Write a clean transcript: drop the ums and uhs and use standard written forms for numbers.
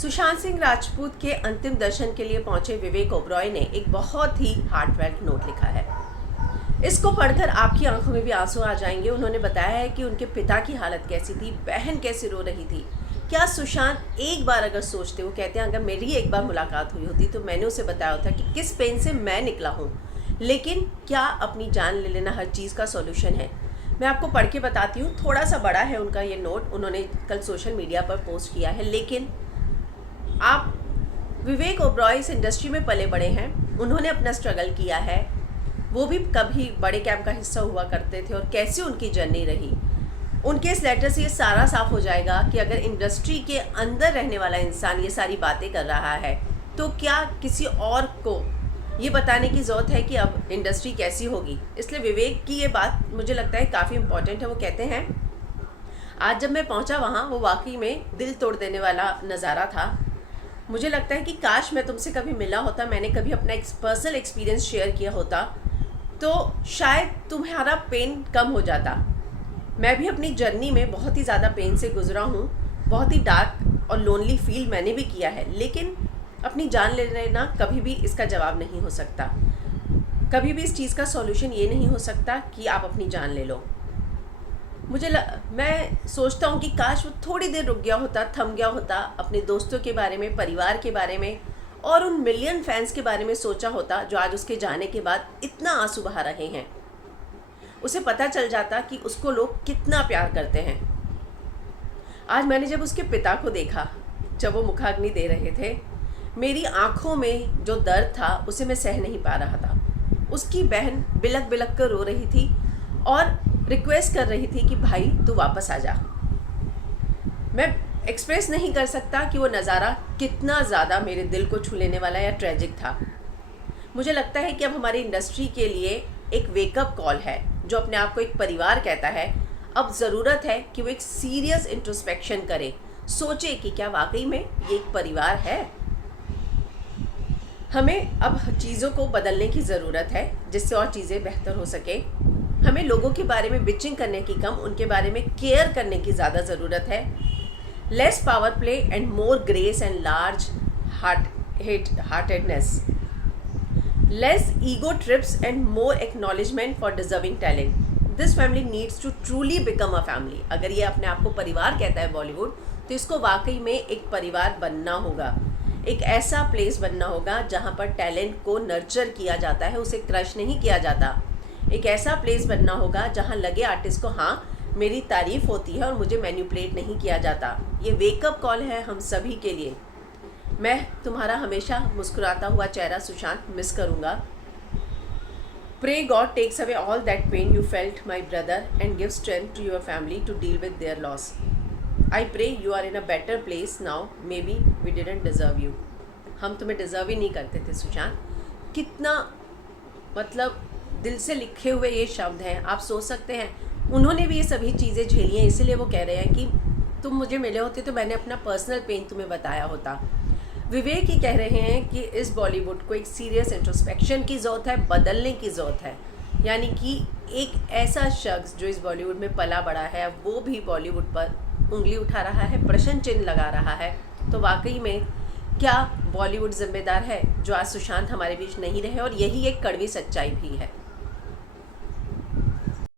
सुशांत सिंह राजपूत के अंतिम दर्शन के लिए पहुंचे विवेक ओबरॉय ने एक बहुत ही हार्टफेल्ट नोट लिखा है। इसको पढ़कर आपकी आंखों में भी आंसू आ जाएंगे। उन्होंने बताया है कि उनके पिता की हालत कैसी थी, बहन कैसे रो रही थी। क्या सुशांत एक बार अगर सोचते, वो कहते हैं अगर मेरी एक बार मुलाकात हुई होती तो मैंने उसे बताया होता कि किस पेन से मैं निकला हूँ, लेकिन क्या अपनी जान ले लेना हर चीज़ का सॉल्यूशन है? मैं आपको पढ़ के बताती हूँ। थोड़ा सा बड़ा है उनका ये नोट, उन्होंने कल सोशल मीडिया पर पोस्ट किया है। लेकिन आप विवेक ओबरॉय इस इंडस्ट्री में पले बड़े हैं, उन्होंने अपना स्ट्रगल किया है, वो भी कभी बड़े कैंप का हिस्सा हुआ करते थे और कैसे उनकी जर्नी रही। उनके इस लेटर से ये सारा साफ हो जाएगा कि अगर इंडस्ट्री के अंदर रहने वाला इंसान ये सारी बातें कर रहा है तो क्या किसी और को ये बताने की ज़रूरत है कि अब इंडस्ट्री कैसी होगी। इसलिए विवेक की ये बात मुझे लगता है काफ़ी इम्पॉर्टेंट है। वो कहते हैं आज जब मैं पहुंचा वहाँ, वो वाकई में दिल तोड़ देने वाला नज़ारा था। मुझे लगता है कि काश मैं तुमसे कभी मिला होता, मैंने कभी अपना पर्सनल एक्सपीरियंस शेयर किया होता तो शायद तुम्हारा पेन कम हो जाता। मैं भी अपनी जर्नी में बहुत ही ज़्यादा पेन से गुजरा हूँ, बहुत ही डार्क और लोनली फील मैंने भी किया है, लेकिन अपनी जान ले लेना कभी भी इसका जवाब नहीं हो सकता। कभी भी इस चीज़ का सॉल्यूशन ये नहीं हो सकता कि आप अपनी जान ले लो। मैं सोचता हूँ कि काश वो थोड़ी देर रुक गया होता, थम गया होता, अपने दोस्तों के बारे में, परिवार के बारे में और उन मिलियन फैंस के बारे में सोचा होता जो आज उसके जाने के बाद इतना आंसू बहा रहे हैं। उसे पता चल जाता कि उसको लोग कितना प्यार करते हैं। आज मैंने जब उसके पिता को देखा, जब वो मुखाग्नि दे रहे थे, मेरी आंखों में जो दर्द था उसे मैं सह नहीं पा रहा था। उसकी बहन बिलक बिलक कर रो रही थी और रिक्वेस्ट कर रही थी कि भाई तू वापस आ जा। मैं एक्सप्रेस नहीं कर सकता कि वो नज़ारा कितना ज़्यादा मेरे दिल को छू लेने वाला या ट्रेजिक था। मुझे लगता है कि अब हमारी इंडस्ट्री के लिए एक वेकअप कॉल है, जो अपने आप को एक परिवार कहता है। अब ज़रूरत है कि वो एक सीरियस इंट्रोस्पेक्शन करे, सोचे कि क्या वाकई में ये एक परिवार है। हमें अब चीज़ों को बदलने की ज़रूरत है जिससे और चीज़ें बेहतर हो सके। हमें लोगों के बारे में बिचिंग करने की कम, उनके बारे में केयर करने की ज़्यादा ज़रूरत है। Less power play and more grace and large heartedness. Less ego trips and more acknowledgement for deserving talent. This family needs to truly become a family. अगर ये अपने आप को परिवार कहता है बॉलीवुड, तो इसको वाकई में एक परिवार बनना होगा। एक ऐसा प्लेस बनना होगा जहाँ पर टैलेंट को नर्चर किया जाता है, उसे क्रश नहीं किया जाता। एक ऐसा प्लेस बनना होगा जहाँ लगे आर्टिस्ट को हाँ मेरी तारीफ होती है और मुझे मैनिपुलेट नहीं किया जाता। ये वेकअप कॉल है हम सभी के लिए। मैं तुम्हारा हमेशा मुस्कुराता हुआ चेहरा सुशांत मिस करूँगा। Pray god takes away all that pain you felt my brother and give strength to your family to deal with their loss. I pray you are in a better place now, maybe we didn't deserve you. हम तुम्हें deserve ही नहीं करते थे सुशांत। कितना मतलब दिल से लिखे हुए ये शब्द हैं। आप सोच सकते हैं उन्होंने भी ये सभी चीज़ें झेली हैं, इसीलिए वो कह रहे हैं कि तुम मुझे मिले होते तो मैंने अपना पर्सनल पेन तुम्हें बताया होता। विवेक ही कह रहे हैं कि इस बॉलीवुड को एक सीरियस इंट्रोस्पेक्शन की ज़रूरत है, बदलने की ज़रूरत है। यानी कि एक ऐसा शख्स जो इस बॉलीवुड में पला बड़ा है, वो भी बॉलीवुड पर उंगली उठा रहा है, प्रश्न चिन्ह लगा रहा है। तो वाकई में क्या बॉलीवुड जिम्मेदार है जो आज सुशांत हमारे बीच नहीं रहे? और यही एक कड़वी सच्चाई भी है।